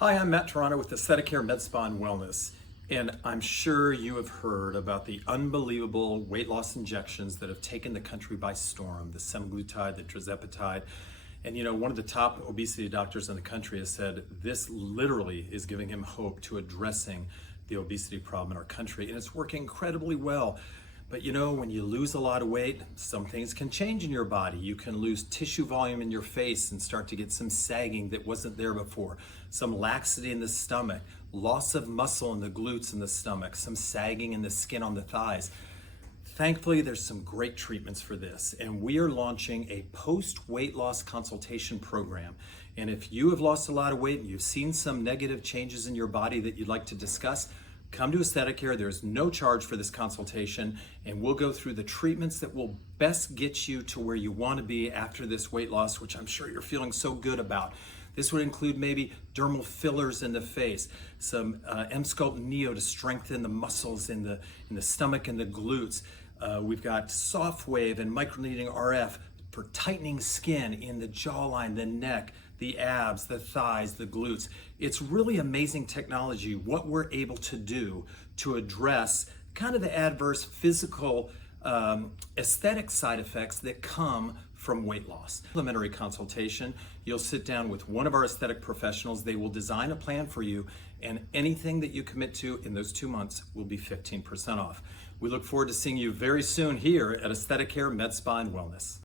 Hi, I'm Matt Toronto with Aesthetic Care Med Spa and Wellness, and I'm sure you have heard about the unbelievable weight loss injections that have taken the country by storm, the semaglutide, the tirzepatide. And one of the top obesity doctors in the country has said this literally is giving him hope to addressing the obesity problem in our country, and it's working incredibly well. But when you lose a lot of weight, some things can change in your body. You can lose tissue volume in your face and start to get some sagging that wasn't there before, some laxity in the stomach, loss of muscle in the glutes and the stomach, some sagging in the skin on the thighs. Thankfully, there's some great treatments for this, and we are launching a post-weight loss consultation program. And if you have lost a lot of weight and you've seen some negative changes in your body that you'd like to discuss, come to Aesthetic Care. There's no charge for this consultation, and we'll go through the treatments that will best get you to where you want to be after this weight loss, which I'm sure you're feeling so good about. This would include maybe dermal fillers in the face, some M-Sculpt Neo to strengthen the muscles in the stomach and the glutes. We've got Soft Wave and microneedling RF for tightening skin in the jawline, the neck, the abs, the thighs, the glutes. It's really amazing technology, what we're able to do to address kind of the adverse physical aesthetic side effects that come from weight loss. Complimentary consultation, you'll sit down with one of our aesthetic professionals. They will design a plan for you, and anything that you commit to in those 2 months will be 15% off. We look forward to seeing you very soon here at Aesthetic Care Med Spa and Wellness.